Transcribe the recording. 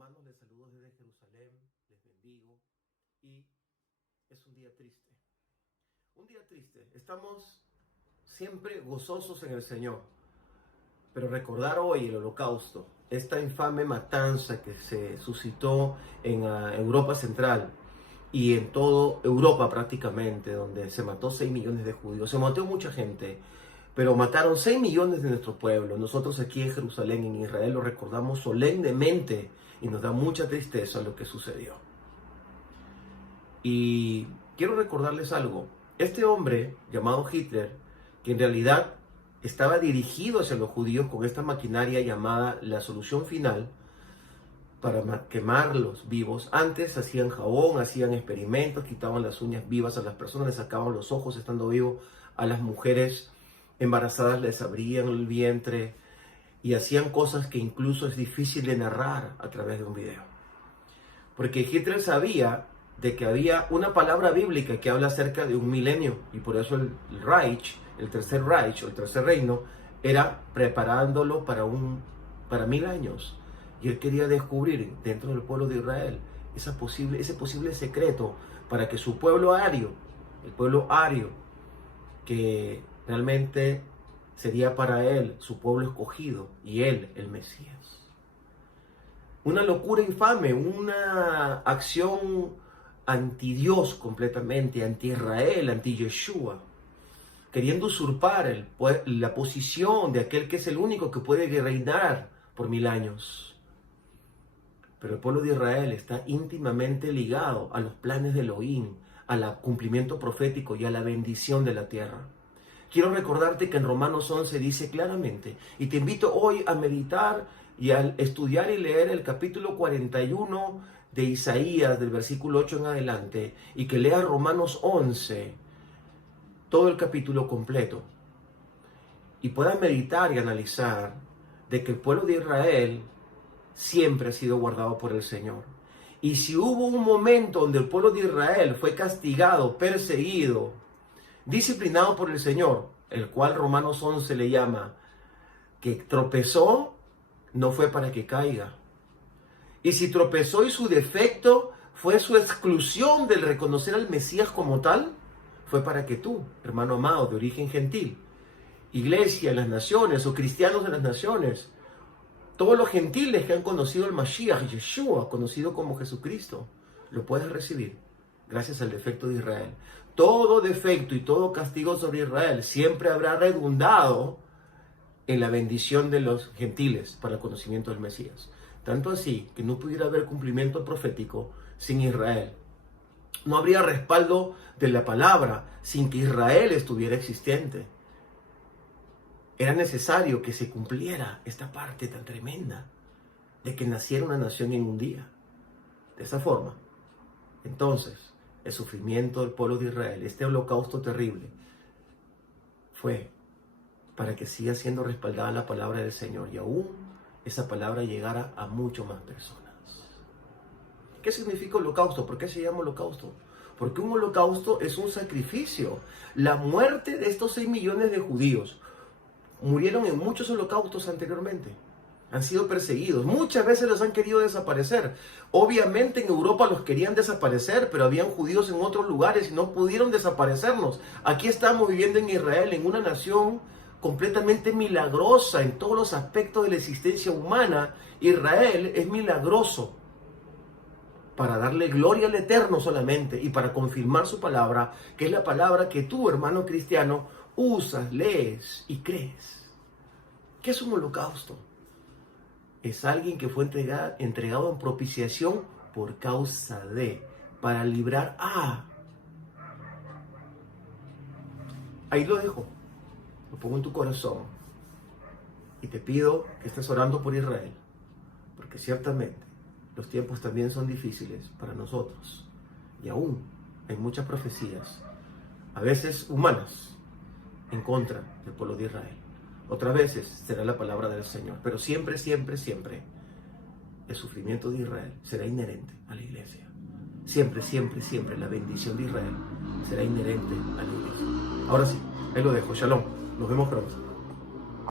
hermanos, les saludo desde Jerusalén, les bendigo y es un día triste. Un día triste. Estamos siempre gozosos en el Señor, pero recordar hoy el Holocausto, esta infame matanza que se suscitó en Europa Central y en toda Europa prácticamente, donde se mató 6 millones de judíos, se mató mucha gente, pero mataron 6 millones de nuestro pueblo. Nosotros aquí en Jerusalén, en Israel, lo recordamos solemnemente y nos da mucha tristeza lo que sucedió. Y quiero recordarles algo. Este hombre llamado Hitler, que en realidad estaba dirigido hacia los judíos con esta maquinaria llamada la solución final para quemarlos vivos. Antes hacían jabón, hacían experimentos, quitaban las uñas vivas a las personas, les sacaban los ojos estando vivos, a las mujeres embarazadas les abrían el vientre y hacían cosas que incluso es difícil de narrar a través de un video. Porque Hitler sabía de que había una palabra bíblica que habla acerca de un milenio, y por eso el Reich, el tercer Reich o el tercer reino, era preparándolo para 1000 años. Y él quería descubrir dentro del pueblo de Israel ese posible secreto para que su pueblo ario, el pueblo ario, que realmente sería para él su pueblo escogido y él el Mesías. Una locura infame, una acción anti-Dios completamente, anti-Israel, anti-Yeshua, queriendo usurpar la posición de aquel que es el único que puede reinar por 1000 años. Pero el pueblo de Israel está íntimamente ligado a los planes de Elohim, al cumplimiento profético y a la bendición de la tierra. Quiero recordarte que en Romanos 11 dice claramente, y te invito hoy a meditar y a estudiar y leer el capítulo 41 de Isaías, del versículo 8 en adelante, y que leas Romanos 11, todo el capítulo completo, y puedas meditar y analizar de que el pueblo de Israel siempre ha sido guardado por el Señor. Y si hubo un momento donde el pueblo de Israel fue castigado, perseguido, disciplinado por el Señor, el cual Romanos 11 le llama que tropezó, no fue para que caiga. Y si tropezó y su defecto fue su exclusión del reconocer al Mesías como tal, fue para que tú, hermano amado de origen gentil, iglesia en las naciones o cristianos de las naciones, todos los gentiles que han conocido al Mashiach, Yeshua, conocido como Jesucristo, lo puedes recibir gracias al defecto de Israel. Todo defecto y todo castigo sobre Israel siempre habrá redundado en la bendición de los gentiles para el conocimiento del Mesías. Tanto así que no pudiera haber cumplimiento profético sin Israel. No habría respaldo de la palabra sin que Israel estuviera existente. Era necesario que se cumpliera esta parte tan tremenda de que naciera una nación en un día. De esa forma, entonces, el sufrimiento del pueblo de Israel, este holocausto terrible, fue para que siga siendo respaldada la palabra del Señor y aún esa palabra llegara a mucho más personas. ¿Qué significa holocausto? ¿Por qué se llama holocausto? Porque un holocausto es un sacrificio. La muerte de estos 6 millones de judíos murieron en muchos holocaustos anteriormente. Han sido perseguidos. Muchas veces los han querido desaparecer. Obviamente en Europa los querían desaparecer, pero habían judíos en otros lugares y no pudieron desaparecernos. Aquí estamos viviendo en Israel, en una nación completamente milagrosa en todos los aspectos de la existencia humana. Israel es milagroso para darle gloria al Eterno solamente y para confirmar su palabra, que es la palabra que tú, hermano cristiano, usas, lees y crees. ¿Qué es un holocausto? Es alguien que fue entregado en propiciación por causa de, para librar a. Ahí lo dejo, lo pongo en tu corazón y te pido que estés orando por Israel, porque ciertamente los tiempos también son difíciles para nosotros y aún hay muchas profecías, a veces humanas, en contra del pueblo de Israel. Otras veces será la palabra del Señor, pero siempre, siempre, siempre el sufrimiento de Israel será inherente a la iglesia. Siempre, siempre, siempre la bendición de Israel será inherente a la iglesia. Ahora sí, ahí lo dejo. Shalom. Nos vemos pronto.